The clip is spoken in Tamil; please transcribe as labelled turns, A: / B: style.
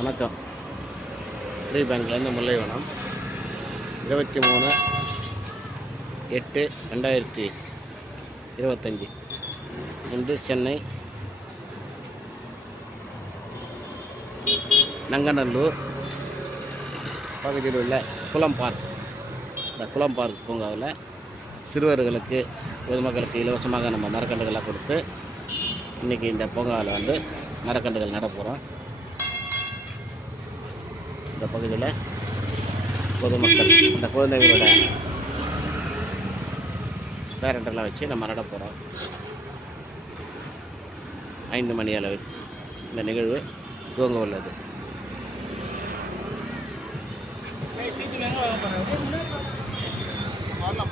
A: வணக்கம். ஃப்ரீ பேங்க்லேருந்து முல்லைவனம். இருபத்தி மூணு எட்டு ரெண்டாயிரத்தி இருபத்தஞ்சி. இன்று சென்னை நங்கநல்லூர் பகுதியில் உள்ள குளம் பார்க். இந்த குளம் பார்க் பூங்காவில் சிறுவர்களுக்கு பொதுமக்களுக்கு இலவசமாக நம்ம மரக்கண்டுகளை கொடுத்து இன்றைக்கி இந்த பூங்காவில் வந்து மரக்கன்றுகள் நட போகிறோம் இந்த பகுதியில் பொதுமக்கள் அந்த குழந்தைகளோட பேரண்டெல்லாம் வச்சு நம்ம நட போகிறோம் ஐந்து மணி அளவில் இந்த நிகழ்வு துவங்க உள்ளது.
B: வரலாம்